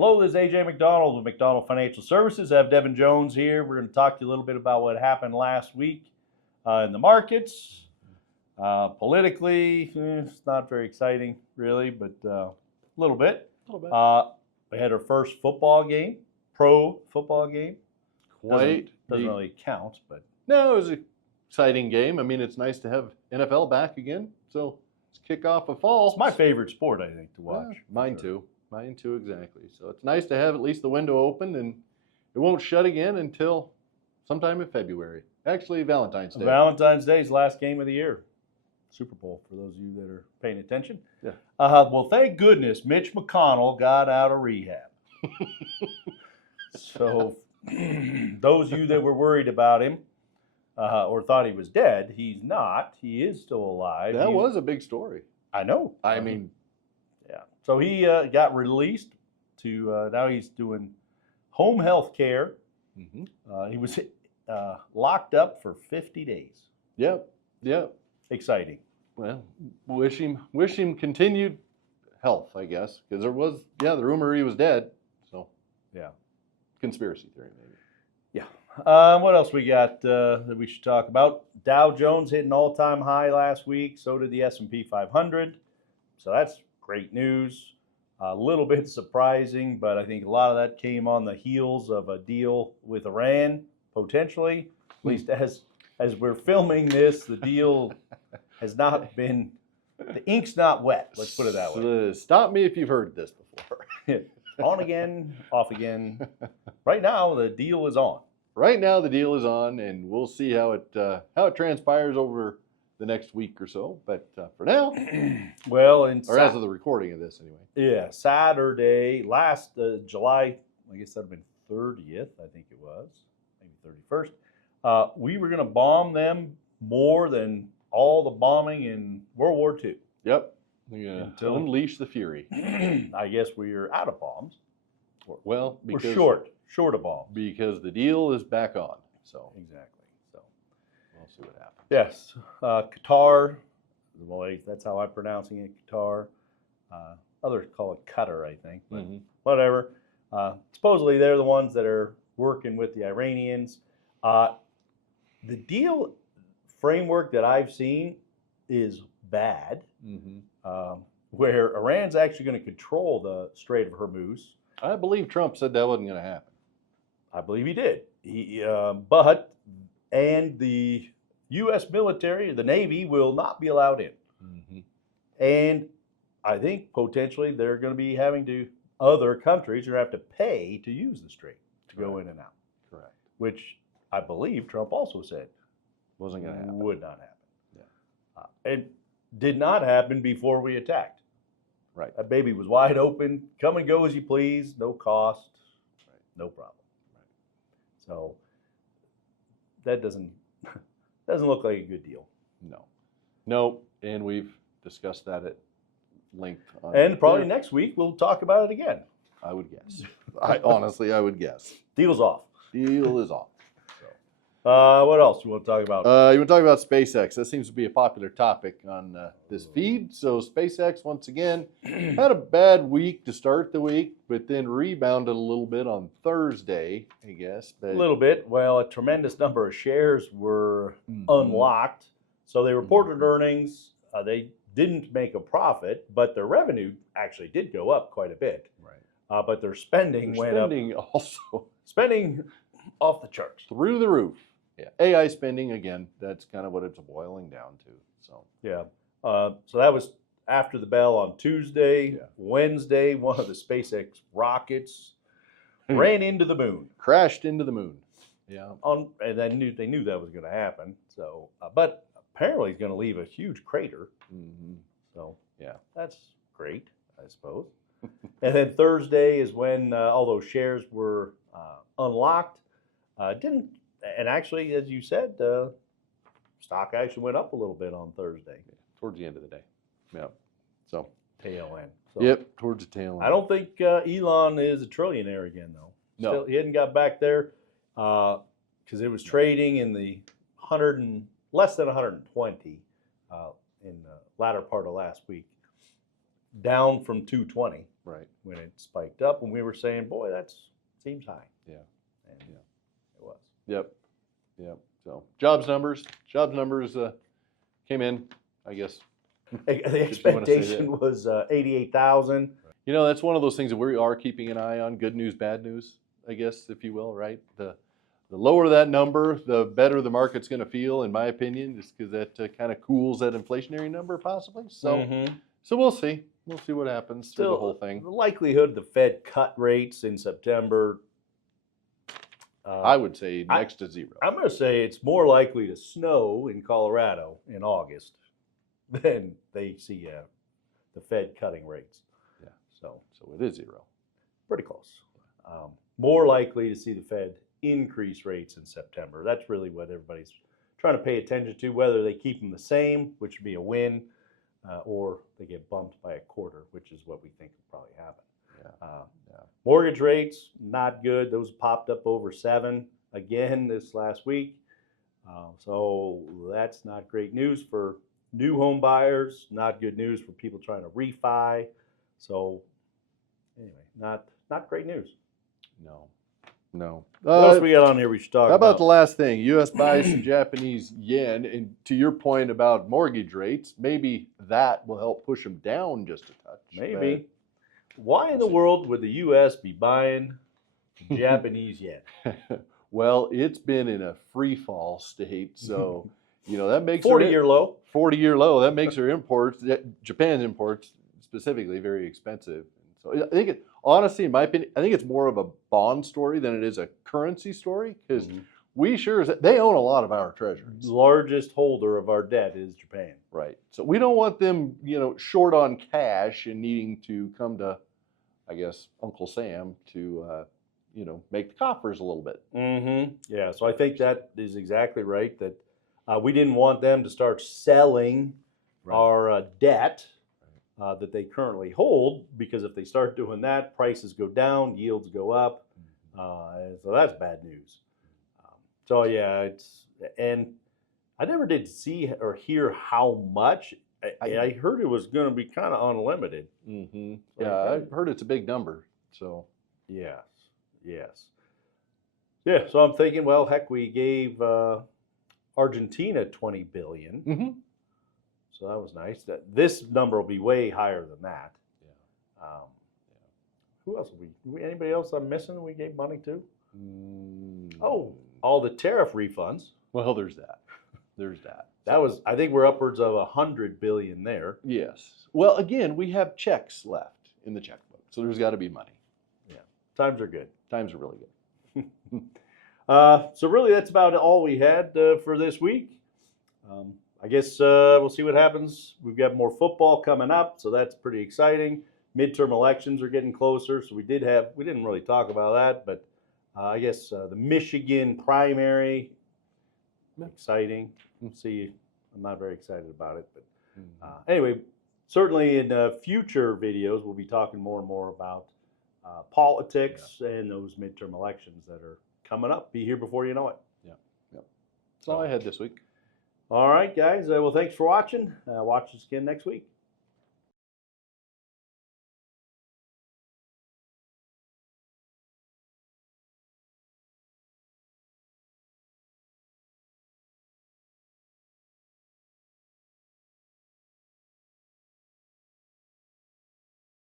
Hello, this is AJ Macdonald with Macdonald Financial Services. I have Devin Jones here. We're going to talk to you a little bit about what happened last week in the markets. Politically, it's not very exciting, really, but a little bit. We had our first football game, pro football game. Doesn't really count, but no, it was an exciting game. I mean, it's nice to have NFL back again. So let's kick off a fall. It's my favorite sport, I think, to watch. Yeah, mine too. Mine too, exactly. So it's nice to have at least the window open, and it won't shut again until sometime in February. Actually, Valentine's Day. Valentine's Day is last game of the year. Super Bowl, for those of you that are paying attention. Yeah. Well, thank goodness Mitch McConnell got out of rehab. So those of you that were worried about him or thought he was dead, he's not. He is still alive. That was a big story. I know. I mean, yeah. So he got released to now he's doing home health care. Mm-hmm. He was locked up for 50 days. Yep. Exciting. Well, wish him continued health, I guess, because there was the rumor he was dead. So yeah, conspiracy theory maybe. Yeah. What else we got that we should talk about? Dow Jones hit an all-time high last week. So did the S&P 500. So that's great news. A little bit surprising, but I think a lot of that came on the heels of a deal with Iran, potentially. At least as we're filming this, the deal has not been, the ink's not wet. Let's put it that way. Stop me if you've heard this before. On again, off again. Right now, the deal is on. Right now, the deal is on, and we'll see how it transpires over the next week or so. But for now, well, as of the recording of this, anyway. Yeah, Saturday, last July, I guess that'd have been 30th, I think it was, maybe 31st. We were going to bomb them more than all the bombing in World War II. Yep. Until unleash the fury. I guess we're out of bombs. Well, we're short of bombs. Because the deal is back on. So exactly. So we'll see what happens. Yes. Qatar, well, that's how I'm pronouncing it, Qatar. Others call it Qatar, I think. But whatever. Supposedly they're the ones that are working with the Iranians. The deal framework that I've seen is bad, where Iran's actually going to control the Strait of Hormuz. I believe Trump said that wasn't going to happen. I believe he did. And the U.S. military, the Navy, will not be allowed in. And I think potentially they're going to be other countries are going to have to pay to use the strait to go in and out. Correct. Which I believe Trump also said wasn't going to happen. Would not happen. Yeah. It did not happen before we attacked. Right. That baby was wide open. Come and go as you please. No cost. Right. No problem. Right. So that doesn't look like a good deal. No. And we've discussed that at length. And probably next week we'll talk about it again. I would guess. I would guess. Deal's off. Deal is off. What else do you want to talk about? You want to talk about SpaceX. That seems to be a popular topic on this feed. So SpaceX, once again, had a bad week to start the week, but then rebounded a little bit on Thursday, I guess. A little bit. Well, a tremendous number of shares were unlocked. So they reported earnings. They didn't make a profit, but their revenue actually did go up quite a bit. Right. But their spending went up. Spending off the charts. Through the roof. Yeah, AI spending, again, that's kind of what it's boiling down to. So yeah, so that was after the bell on Tuesday. Yeah. Wednesday, one of the SpaceX rockets ran into the moon. Crashed into the moon. Yeah. And they knew that was going to happen. So, but apparently it's going to leave a huge crater. So yeah, that's great, I suppose. And then Thursday is when all those shares were unlocked. And actually, as you said, stock actually went up a little bit on Thursday. Towards the end of the day. Yeah. So. Tail end. So, yep, towards the tail end. I don't think Elon is a trillionaire again, though. No. Still, he hadn't got back there because it was trading in the less than 120 in the latter part of last week, down from 220. Right. when it spiked up, and we were saying, boy, that seems high. Yeah. And Yeah. it was. Yep. Yep. So jobs numbers came in, I guess. The if you wanna say expectation was 88,000. You know, that's one of those things that we are keeping an eye on. Good news, bad news, I guess, if you will, right? The lower that number, the better the market's going to feel, in my opinion, just because that kind of cools that inflationary number, possibly. So, so we'll see. We'll see what happens through the whole thing. The likelihood the Fed cut rates in September, I would say next to zero. I'm going to say it's more likely to snow in Colorado in August than they see the Fed cutting rates. Yeah. So it is zero. Pretty close. More likely to see the Fed increase rates in September. That's really what everybody's trying to pay attention to, whether they keep them the same, which would be a win, or they get bumped by a quarter, which is what we think will probably happen. Yeah. Mortgage rates, not good. Those popped up over 7 again this last week. So that's not great news for new home buyers, not good news for people trying to refi. So anyway, not great news. No. What else we got on here we should talk about? How about the last thing? U.S. buys some Japanese yen. And to your point about mortgage rates, maybe that will help push them down just a touch. Maybe. Why in the world would the U.S. be buying Japanese yen? Well, it's been in a free fall state. So, that makes 40-year low. 40-year low. That makes our imports, Japan's imports specifically, very expensive. So I think honestly, in my opinion, I think it's more of a bond story than it is a currency story, because they own a lot of our treasuries. The largest holder of our debt is Japan. Right. So we don't want them, short on cash and needing to come to, I guess, Uncle Sam to, make the coffers a little bit. Yeah. So I think that is exactly right. That we didn't want them to start selling our debt that they currently hold, because if they start doing that, prices go down, yields go up. So that's bad news. So yeah, and I never did see or hear how much. I heard it was going to be kind of unlimited. So yeah, I heard it's a big number. So yes. Yeah. So I'm thinking, well, heck, we gave Argentina $20 billion. So that was nice. This number will be way higher than that. Yeah. Who else? Anybody else I'm missing? We gave money to? Oh, all the tariff refunds. Well, there's that. That was. I think we're upwards of $100 billion there. Yes. Well, again, we have checks left in the checkbook, so there's got to be money. Yeah. Times are good. Times are really good. So really, that's about all we had for this week. I guess we'll see what happens. We've got more football coming up, so that's pretty exciting. Midterm elections are getting closer, so we didn't really talk about that, but I guess the Michigan primary, exciting. We'll see. I'm not very excited about it, but anyway, certainly in future videos, we'll be talking more and more about politics and those midterm elections that are coming up. Be here before you know it. That's all I had this week. All right, guys. Well, thanks for watching. Watch us again next week.